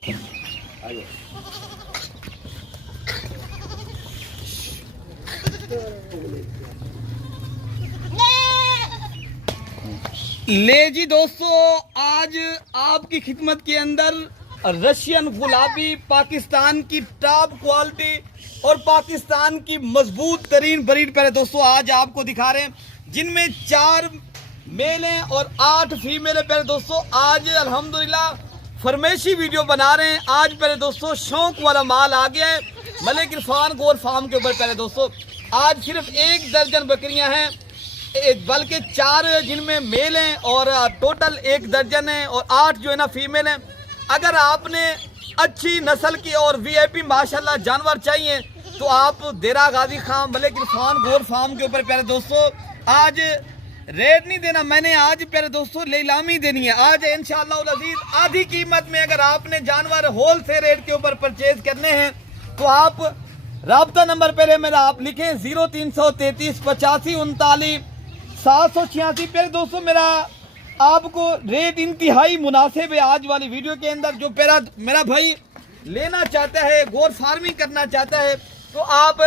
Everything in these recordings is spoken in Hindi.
ले जी दोस्तों, आज आपकी खिदमत के अंदर रशियन गुलाबी, पाकिस्तान की टॉप क्वालिटी और पाकिस्तान की मजबूत तरीन ब्रीड पहले दोस्तों आज आपको दिखा रहे हैं, जिनमें 4 मेल हैं और 8 फीमेल है। पहले दोस्तों आज अल्हम्दुलिल्लाह फरमाइशी वीडियो बना रहे हैं। आज पहले दोस्तों शौक वाला माल आ गया है मलिक इरफान गोर फार्म के ऊपर। पहले दोस्तों आज सिर्फ 1 दर्जन बकरियां हैं, बल्कि 4 जिनमें मेल हैं और टोटल 1 दर्जन है और 8 जो है ना फीमेल हैं। अगर आपने अच्छी नस्ल की और वीआईपी माशाल्लाह जानवर चाहिए तो आप देरा गाजी खान मलिक इरफान गोर फार्म के ऊपर प्यारे दोस्तों आज रेट नहीं देना, मैंने आज प्यारे दोस्तों नीलामी देनी है। आज इंशाअल्लाह अज़ीज़ आधी कीमत में अगर आपने जानवर होल से रेट के ऊपर परचेज करने हैं तो आप राब्ता नंबर पहले मेरा आप लिखें 0333 85 39 786। फिर दोस्तों मेरा आपको रेट इंतहाई मुनासिब है आज वाली वीडियो के अंदर। जो मेरा भाई लेना चाहता है, गोर फार्मिंग करना चाहता है तो आप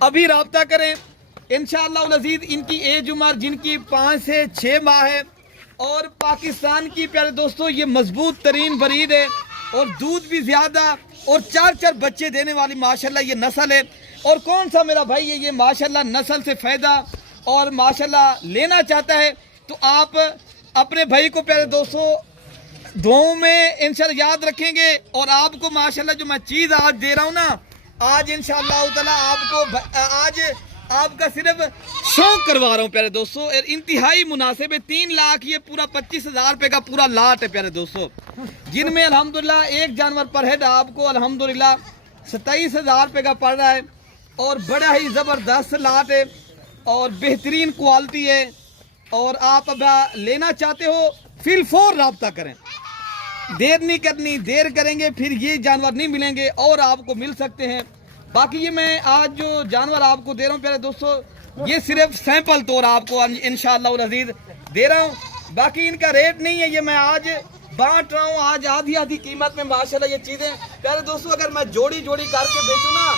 अभी राब्ता करें इंशाअल्लाह अज़ीज़। इनकी एज उम्र जिनकी 5 से 6 माह है और पाकिस्तान की प्यारे दोस्तों ये मजबूत तरीन ब्रीड है और दूध भी ज़्यादा और 4 बच्चे देने वाली माशाल्लाह ये नस्ल है। और कौन सा मेरा भाई है ये माशाल्लाह नस्ल से फ़ायदा और माशाल्लाह लेना चाहता है तो आप अपने भाई को प्यारे दोस्तों दुआओं में इंशाल्लाह याद रखेंगे। और आपको माशाल्लाह जो मैं चीज़ आज दे रहा हूँ ना, आज इंशाल्लाह ताला आपको आज आपका सिर्फ शौक करवा रहा हूँ प्यारे दोस्तों। इंतहाई मुनासिब है, 3 लाख ये पूरा 25,000 रुपये का पूरा लाट है प्यारे दोस्तों, जिनमें अल्हम्दुलिल्लाह एक जानवर पर हेड आपको अल्हम्दुलिल्लाह 27,000 रुपये का पड़ रहा है और बड़ा ही ज़बरदस्त लाट है और बेहतरीन क्वालिटी है। और आप अब लेना चाहते हो फिर 4 राब्ता करें, देर नहीं करनी, देर करेंगे फिर ये जानवर नहीं मिलेंगे और आपको मिल सकते हैं। बाकी ये मैं आज जो जानवर आपको दे रहा हूँ प्यारे दोस्तों ये सिर्फ सैंपल तौर आपको इंशाअल्लाह अज़ीज़ दे रहा हूँ, बाकी इनका रेट नहीं है। ये मैं आज बांट रहा हूँ आज आधी कीमत में माशाल्लाह ये चीज़ें प्यारे दोस्तों। अगर मैं जोड़ी करके बेचूँ ना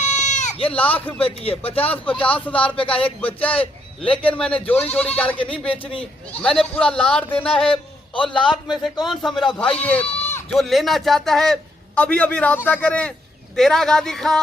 ये लाख रुपए की है, 50 हज़ार रुपये का एक बच्चा है, लेकिन मैंने जोड़ी करके नहीं बेचनी, मैंने पूरा लाट देना है। और लाट में से कौन सा मेरा भाई है जो लेना चाहता है अभी राब्ता करें। तेरा गाजी खां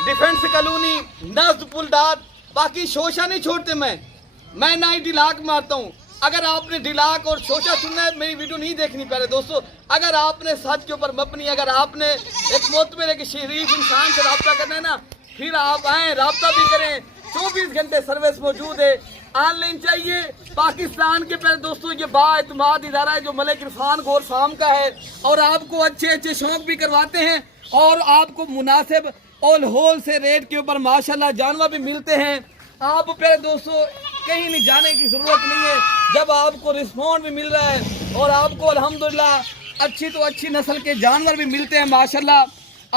डिफेंस कॉलोनी नज़द पुलदार। बाकी शोशा नहीं छोड़ते, मैं ना ही डिलाक मारता हूँ। अगर आपने डिलाक और शोशा सुनना है मेरी वीडियो नहीं देखनी प्यारे दोस्तों। अगर आपने सच के ऊपर मपनी, अगर आपने एक मोतबर एक शरीफ इंसान से रब्ता करना है ना फिर आप आए रब्ता भी करें। 24 घंटे सर्विस मौजूद है। ऑनलाइन चाहिए पाकिस्तान के प्यारे दोस्तों ये बाएतमाद इदारा है जो मलिक इरफान गोर फार्म का है और आपको अच्छे शौक भी करवाते हैं और आपको मुनासिब और होल से रेट के ऊपर माशाल्लाह जानवर भी मिलते हैं। आप प्यारे दोस्तों कहीं नहीं जाने की ज़रूरत नहीं है, जब आपको रिस्पॉन्ड भी मिल रहा है और आपको अल्हम्दुलिल्लाह अच्छी नस्ल के जानवर भी मिलते हैं माशाल्लाह,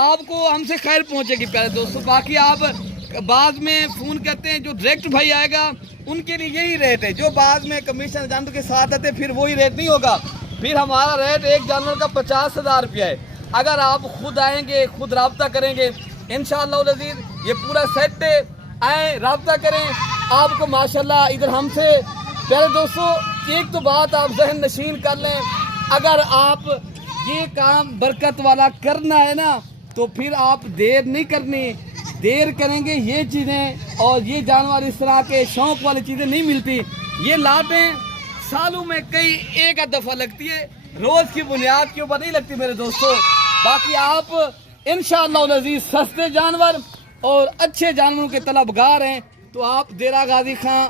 आपको हमसे खैर पहुंचेगी प्यारे दोस्तों। बाकी आप बाद में फ़ोन करते हैं जो डायरेक्ट भाई आएगा उनके लिए यही रेट है, जो बाद में कमीशन एजेंट के साथ आते फिर वही रेट नहीं होगा। फिर हमारा रेट एक जानवर का 50,000 रुपया है। अगर आप खुद आएंगे खुद रब्ता करेंगे इंशाअल्लाह अज़ीज़ ये पूरा सेट है, आए रब्ता करें आपको माशाल्लाह इधर हमसे प्यारे दोस्तों। एक तो बात आप जहन नशीन कर लें, अगर आप ये काम बरकत वाला करना है ना तो फिर आप देर नहीं करनी, देर करेंगे ये चीज़ें और ये जानवर इस तरह के शौक वाली चीज़ें नहीं मिलती। ये लाटें सालों में कई एक दफ़ा लगती है, रोज़ की बुनियाद के ऊपर नहीं लगती मेरे दोस्तों। बाकी आप इंशाअल्लाह अज़ीज़ सस्ते जानवर और अच्छे जानवरों के तलबगार हैं तो आप देरा गाजी खां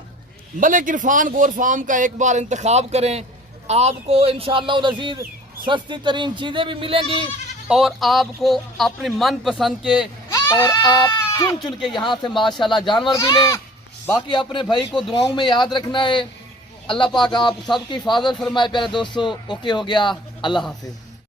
मलिक इरफान गोर फार्म का एक बार इंतखाब करें। आपको इंशाअल्लाह अज़ीज़ सस्ती तरीन चीज़ें भी मिलेंगी और आपको अपने मनपसंद के और आप चुन के यहाँ से माशाल्लाह जानवर भी लें। बाकी अपने भाई को दुआओं में याद रखना है। अल्लाह पाक आप सबकी हिफाजत फरमाए प्यारे दोस्तों। ओके हो गया, अल्लाह हाफिज़।